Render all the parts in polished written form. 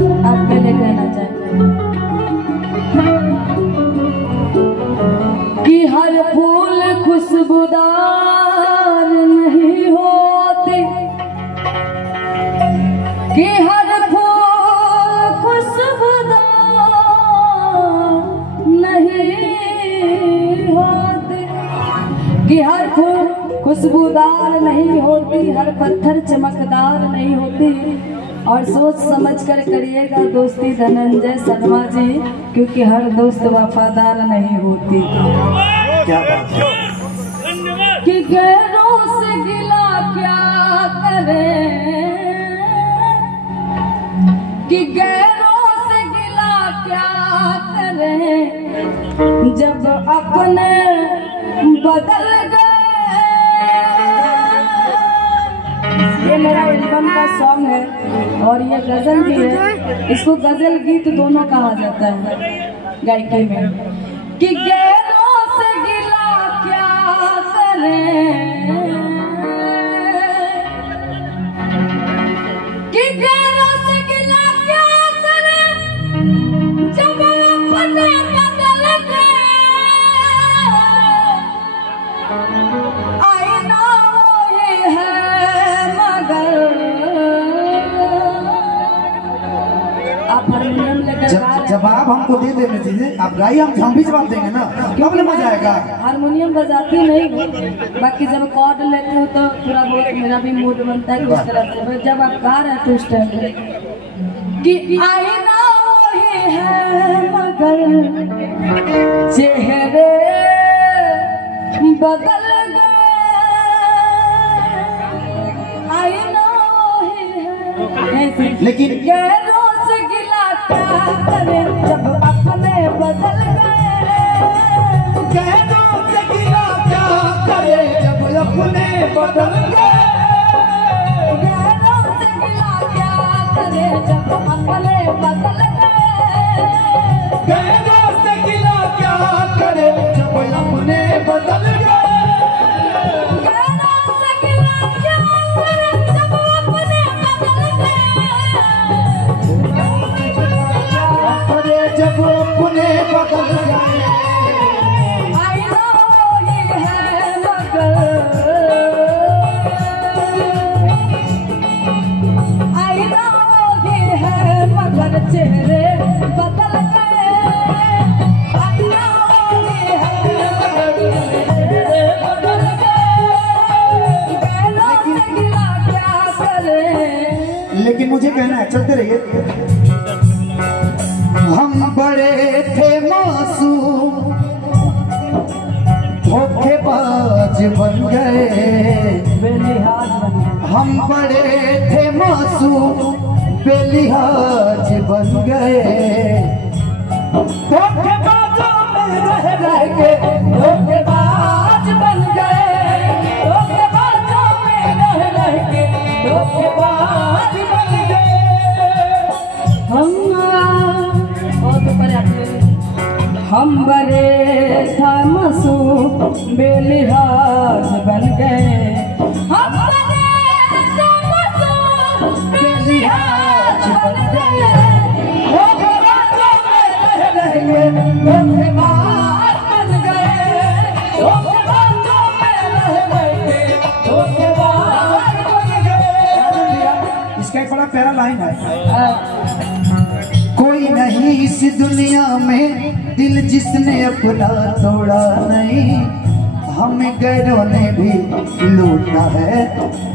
आप पहले कहना चाहेंगे कि हर फूल खुशबूदार नहीं होते, कि हर फूल खुशबूदार नहीं होते, कि हर फूल खुशबूदार नहीं होती, हर पत्थर चमकदार नहीं होती। और सोच समझ कर करिएगा दोस्ती धनंजय शर्मा जी, क्योंकि हर दोस्त वफादार नहीं होती। क्या बात है? कि गैरों से गिला क्या करें, कि गैरों से गिला क्या करें, जब अपने बदल गए। ये मेरा एल्बम का सॉन्ग है और ये गजल भी है। इसको गजल गीत दोनों कहा जाता है गायकी में। कि गैरों से गिला क्या करें, कि गैरों से गिला क्या करें, जब अपने बदल गए। आईना वही है मगर आप हारमोनियम लेकर जवाब हमको दे देना चाहिए। आप गाइए, हम भी जवाब देंगे ना, कब मजा आएगा। हारमोनियम बजाती नहीं, बाकी जब कॉर्ड लेते हो तो थोड़ा बहुत मेरा भी मूड बनता है कि उस तरह से। जब आप गा रहे हैं तो उस टाइम कि आईना वही है मगर चेहरे बदल गए। आईना वही है लेकिन गैरों से गिला क्या करें, जब अपने बदल गए। गैरों से गिला क्या करे, जब अपने बदल गए। गैरों से गिला क्या करें, जब अपने बदल गए। गैरों से गिला क्या करे, जब अपने बदल गए। गैरों से गिला क्या करें, जब अपने बदल गए। करे जब अपने बदल गए। आईना वही है मगर, आईना वही है मगर चेहरे बदल गए। आईना वही है मगर चेहरे बदल गए। गैरों से गिला क्या करें। लेकिन मुझे कहना है, चलते रहिए। हम बड़े थे मासूम, धोखेबाज बन गए। बेलिहाज बन गए। हम बड़े थे मासूम, बेलिहाज बन गए। धोखेबाजों में रह रह के धोखेबाज बन गए। धोखेबाजों में रह रह के धोखेबाज बन गए। हम बड़े था मासूम, बेलिहाज बन गए। हम बड़े था मासूम, बेलिहाज बन गए। धोखेबाजों में रह रह के धोखेबाज बन गए। धोखेबाजों में रह रह के धोखेबाज बन गए। इसका एक बड़ा प्यारा लाइन है। कोई नहीं इस दुनिया में दिल जिसने अपना तोड़ा नहीं। हमें गैरों ने भी लूटा है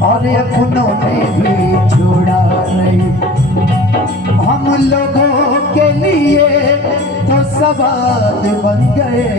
और अपनों ने भी छोड़ा नहीं। हम लोगों के लिए तो सवाल बन गए।